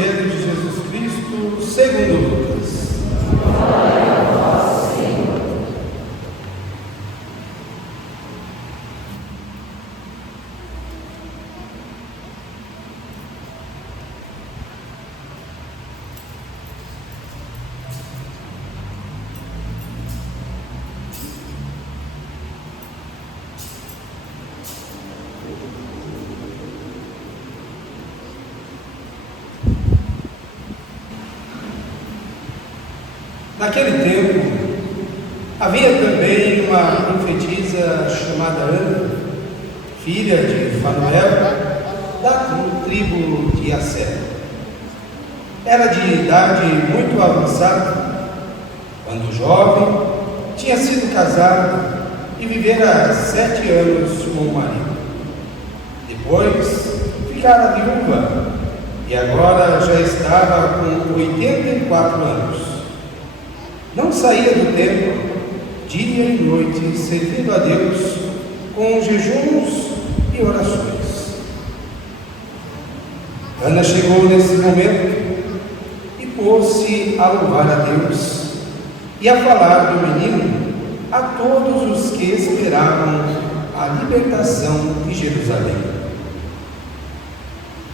Evangelho de Jesus Cristo segundo Lucas. Glória a vós, Senhor. Naquele tempo, havia também uma profetisa chamada Ana, filha de Fanuel, da tribo de Asser. Era de idade muito avançada, quando jovem, tinha sido casada e vivera 7 anos com o marido. Depois, ficara viúva e agora já estava com 84 anos. Não saía do templo, dia e noite, servindo a Deus com jejuns e orações. Ana chegou nesse momento e pôs-se a louvar a Deus e a falar do menino a todos os que esperavam a libertação de Jerusalém.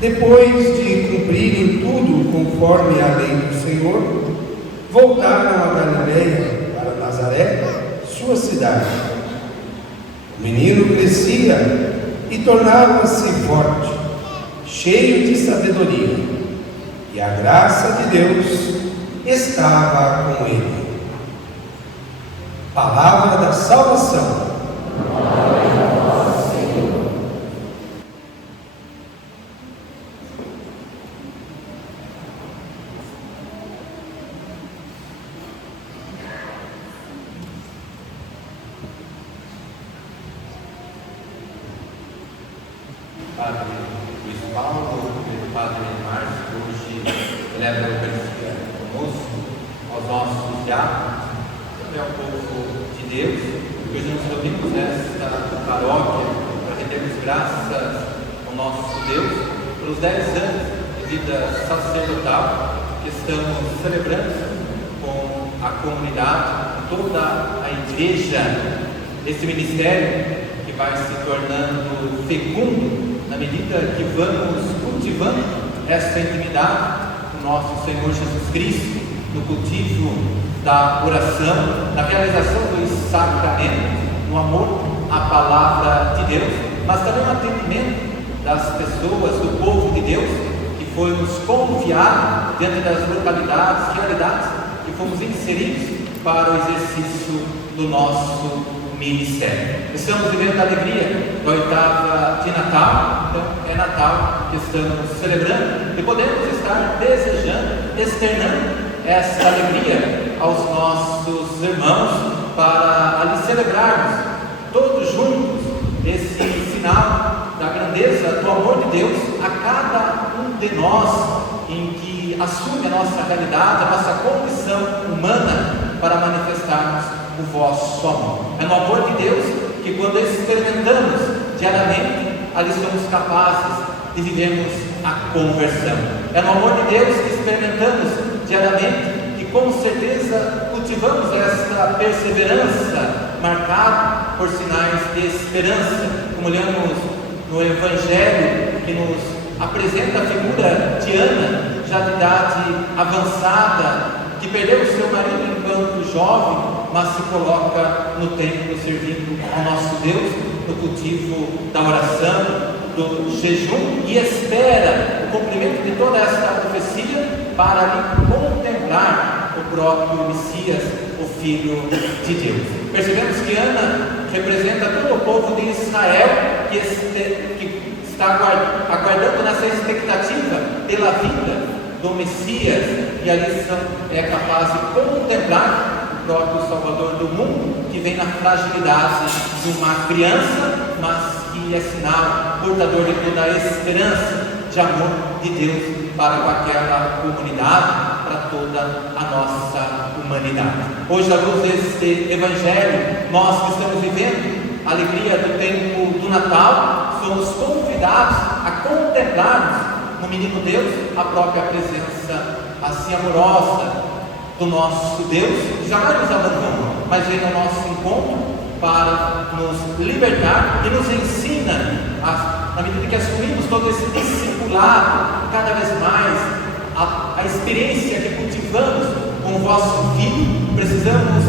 Depois de cumprirem tudo conforme a lei do Senhor, voltaram a Galiléia, para Nazaré, sua cidade. O menino crescia e tornava-se forte, cheio de sabedoria, e a graça de Deus estava com ele. Palavra da salvação. Glória a vós, Senhor. Padre Luiz Paulo e o Padre Márcio hoje celebram a Eucaristia conosco, aos nossos diáconos, também ao povo de Deus. Hoje nos reunimos nesta paróquia para rendermos graças ao nosso Deus pelos 10 anos de vida sacerdotal que estamos celebrando com a comunidade, com toda a igreja, esse ministério que vai se tornando fecundo na medida que vamos cultivando essa intimidade com nosso Senhor Jesus Cristo, no cultivo da oração, na realização dos sacramentos, no amor à palavra de Deus, mas também no atendimento das pessoas, do povo de Deus, que foi nos confiado diante das localidades, realidades que fomos inseridos para o exercício do nosso ministério. Estamos vivendo a alegria da oitava de Natal, então é Natal que estamos celebrando e podemos estar desejando, externando esta alegria aos nossos irmãos para ali celebrarmos todos juntos esse sinal da grandeza do amor de Deus a cada um de nós, em que assume a nossa realidade, a nossa condição humana para manifestarmos o vosso amor. É no amor de Deus que, quando experimentamos diariamente, ali somos capazes de vivermos a conversão. É no amor de Deus que experimentamos diariamente e com certeza cultivamos esta perseverança marcada por sinais de esperança, como olhamos no Evangelho que nos apresenta a figura de Ana, já de idade avançada, que perdeu o seu marido enquanto jovem, mas se coloca no templo servindo ao nosso Deus, no cultivo da oração, do jejum, e espera o cumprimento de toda esta profecia para ali contemplar o próprio Messias, o Filho de Deus. Percebemos que Ana representa todo o povo de Israel que está aguardando nessa expectativa pela vinda do Messias, e ali é capaz de contemplar o próprio Salvador do mundo, que vem na fragilidade de uma criança, mas que é sinal portador de toda a esperança de amor de Deus para com aquela comunidade, para toda a nossa humanidade. Hoje, à luz deste Evangelho, nós que estamos vivendo a alegria do tempo do Natal, somos convidados a contemplarmos no menino Deus a própria presença assim amorosa do nosso Deus, que jamais nos abandona, mas vem ao nosso encontro para nos libertar e nos ensina, na medida que assumimos todo esse discipulado, cada vez mais, a experiência que cultivamos com o vosso Filho. Precisamos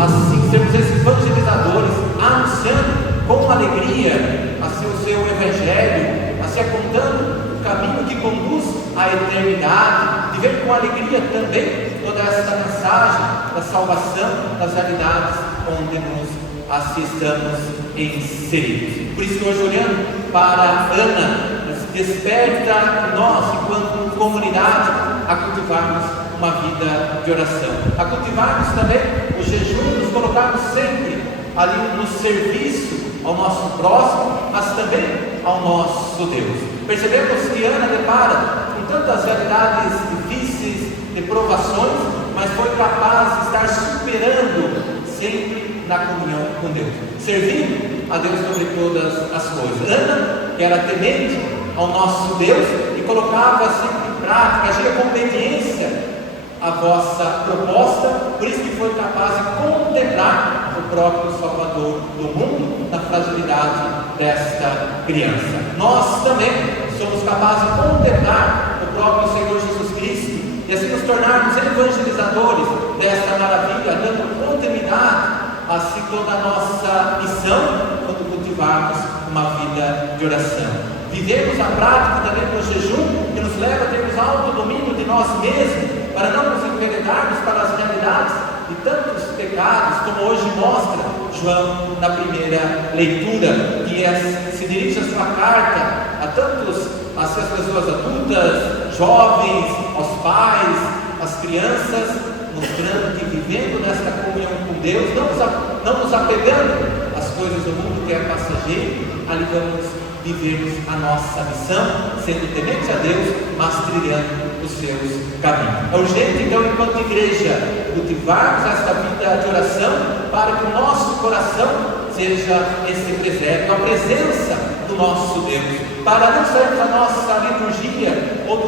assim sermos esses evangelizadores, anunciando com alegria assim o seu Evangelho, assim apontando o caminho que conduz à eternidade, viver com alegria também toda essa mensagem da salvação, das realidades onde nos assim estamos inseridos. Por isso, hoje, olhando para Ana, desperta nós, enquanto comunidade, a cultivarmos uma vida de oração, a cultivarmos também o jejum, nos colocarmos sempre ali no serviço ao nosso próximo, mas também ao nosso Deus. Percebemos que Ana depara com tantas realidades difíceis, de provações, mas foi capaz de estar superando sempre na comunhão com Deus, servindo a Deus sobre todas as coisas. Ana, que era temente ao nosso Deus e colocava sempre em prática, agia com obediência a vossa proposta, por isso que foi capaz de contemplar o próprio Salvador do mundo na fragilidade desta criança. Nós também somos capazes de contemplar o próprio Senhor Jesus Cristo e assim nos tornarmos evangelizadores desta maravilha, dando continuidade a assim toda a nossa missão quando cultivarmos uma vida de oração. Vivemos a prática também do jejum, que nos leva a termos autodomínio de nós mesmos, para não nos enveredarmos para as realidades de tantos pecados, como hoje mostra João na primeira leitura, que se dirige a sua carta a tantos, as pessoas adultas, jovens, aos pais, às crianças, mostrando que vivendo nesta comunhão com Deus, não nos apegando às coisas do mundo que é passageiro, ali vamos vivermos a nossa missão, sendo temente a Deus, mas trilhando os seus caminhos. É urgente, então, enquanto igreja, cultivarmos esta vida de oração, para que o nosso coração seja esse presépio, a presença do nosso Deus, para não sairmos da nossa liturgia, ou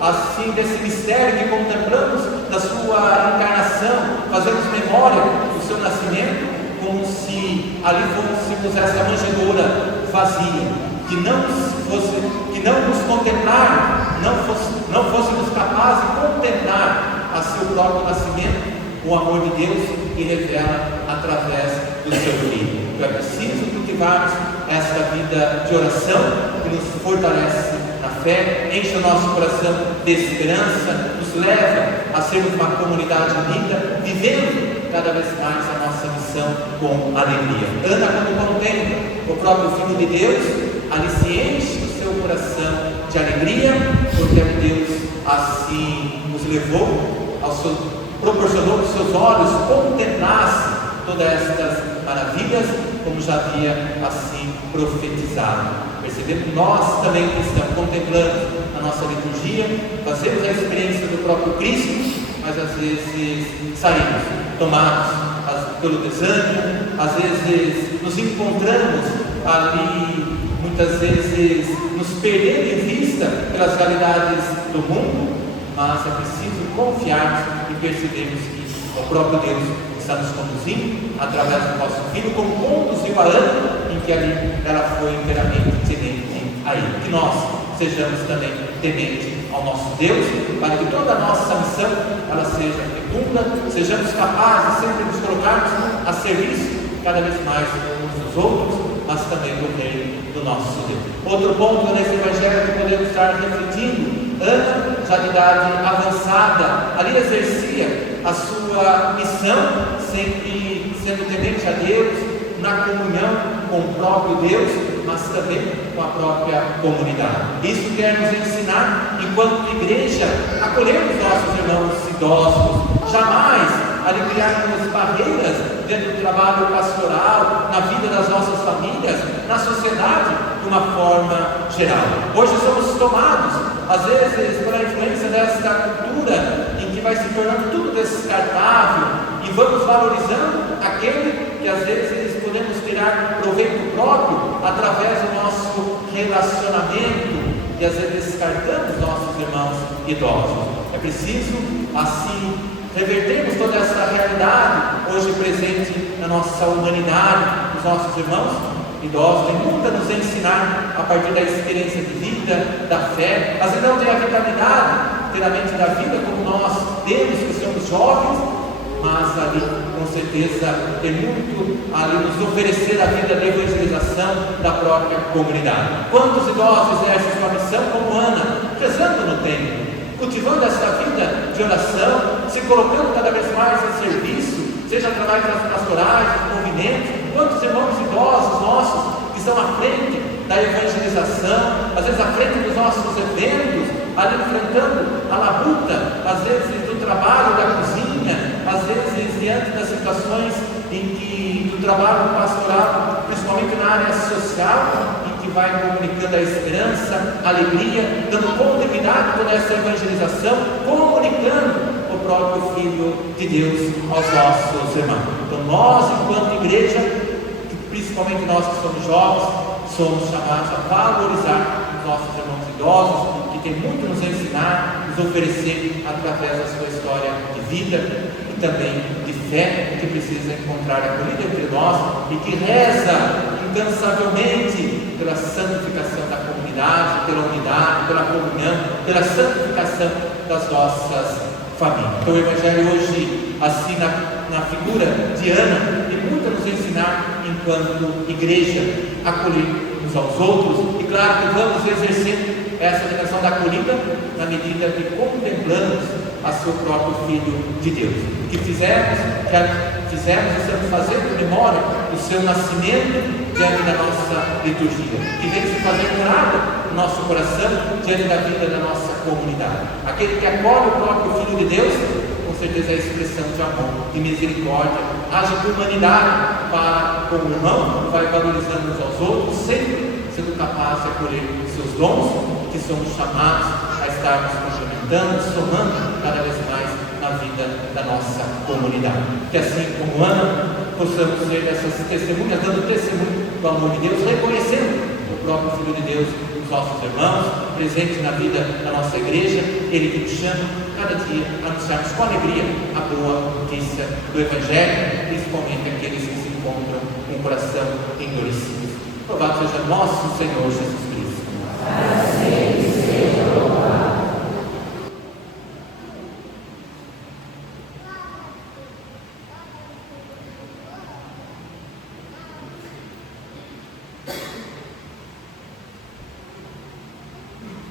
assim, desse mistério que contemplamos da sua encarnação, fazemos memória do seu nascimento, como se ali fôssemos essa manjedoura vazia, que não nos contemplaram, não fôssemos capazes de contemplar a seu próprio nascimento, o amor de Deus que revela através do seu Filho. Então é preciso cultivarmos esta vida de oração que nos fortalece na fé, enche o nosso coração de esperança, nos leva a sermos uma comunidade unida, vivendo cada vez mais a nossa missão com alegria. Ana, quando contempla o próprio Filho de Deus, ali se enche o seu coração de alegria, porque Deus assim nos levou, proporcionou que seus olhos contemplassem todas estas maravilhas, como já havia assim profetizado. Percebemos que nós também que estamos contemplando a nossa liturgia, fazemos a experiência do próprio Cristo, mas às vezes saímos tomados pelo desânimo, às vezes nos encontramos ali, muitas vezes nos perdendo em vista pelas realidades do mundo, mas é preciso confiarmos e percebermos que o próprio Deus está nos conduzindo através do nosso Filho, como conduziu a Ana, em que ali ela foi inteiramente temente a Ele. Que nós sejamos também tementes ao nosso Deus, para que toda a nossa missão ela seja fecunda, sejamos capazes sempre de nos colocarmos a serviço cada vez mais uns dos outros, mas também do reino do nosso Deus. Outro ponto nesse Evangelho que podemos estar refletindo: Ana, já de idade avançada, ali exercia a sua missão, sempre sendo temente a Deus, na comunhão com o próprio Deus, mas também com a própria comunidade. Isso quer nos ensinar, enquanto igreja, acolhermos nossos irmãos idosos, jamais ali criarmos barreiras dentro do trabalho pastoral, na vida das nossas famílias, na sociedade, de uma forma geral. Hoje somos tomados, às vezes, pela influência desta cultura, em que vai se tornando tudo descartável, e vamos valorizando aquele que às vezes podemos tirar proveito próprio através do nosso relacionamento e às vezes descartamos nossos irmãos idosos. É preciso, assim, revertermos toda essa realidade hoje presente na nossa humanidade. Os nossos irmãos idosos têm muito a nos ensinar a partir da experiência de vida, da fé. Às vezes não tem a vitalidade inteiramente da vida como nós temos, que somos jovens, mas ali com certeza tem muito a nos oferecer a vida de evangelização da própria comunidade. Quantos idosos exercem sua missão como Ana, rezando no templo, cultivando essa vida de oração, se colocando cada vez mais a serviço, seja através das pastorais, dos movimentos. Quantos irmãos idosos nossos que estão à frente da evangelização, às vezes à frente dos nossos eventos, ali enfrentando a labuta, às vezes do trabalho da cozinha, às vezes diante das situações em que do trabalho pastoral, principalmente na área social, em que vai comunicando a esperança, a alegria, dando continuidade a toda essa evangelização, comunicando o próprio Filho de Deus aos nossos irmãos. Então nós, enquanto igreja, principalmente nós que somos jovens, somos chamados a valorizar os nossos irmãos idosos, que tem muito a nos ensinar, nos oferecer através da sua história de vida e também de fé, que precisa encontrar acolhida entre nós e que reza incansavelmente pela santificação da comunidade, pela unidade, pela comunhão, pela santificação das nossas famílias. Então o Evangelho hoje, assim na figura de Ana, tem muito a nos ensinar enquanto igreja, acolher uns aos outros, e claro que vamos exercer essa dimensão da acolhida na medida que contemplamos a seu próprio Filho de Deus. O que fizemos, estamos fazendo memória do seu nascimento diante da nossa liturgia, que vem se fazer morada no nosso coração diante da vida da nossa comunidade. Aquele que acolhe o próprio Filho de Deus, com certeza é a expressão de amor, de misericórdia, age com humanidade para com o irmão, vai valorizando uns aos outros, sempre sendo capaz de acolher seus dons, que somos chamados a estarmos complementando, somando cada vez mais na vida da nossa comunidade. Que assim como Ana, possamos ser dessas testemunhas, dando testemunho do amor de Deus, reconhecendo o próprio Filho de Deus nos nossos irmãos, presente na vida da nossa igreja, Ele que nos chama cada dia a anunciarmos com alegria a boa notícia do Evangelho, principalmente aqueles que se encontram com o coração endurecido. Louvado seja nosso Senhor Jesus Cristo.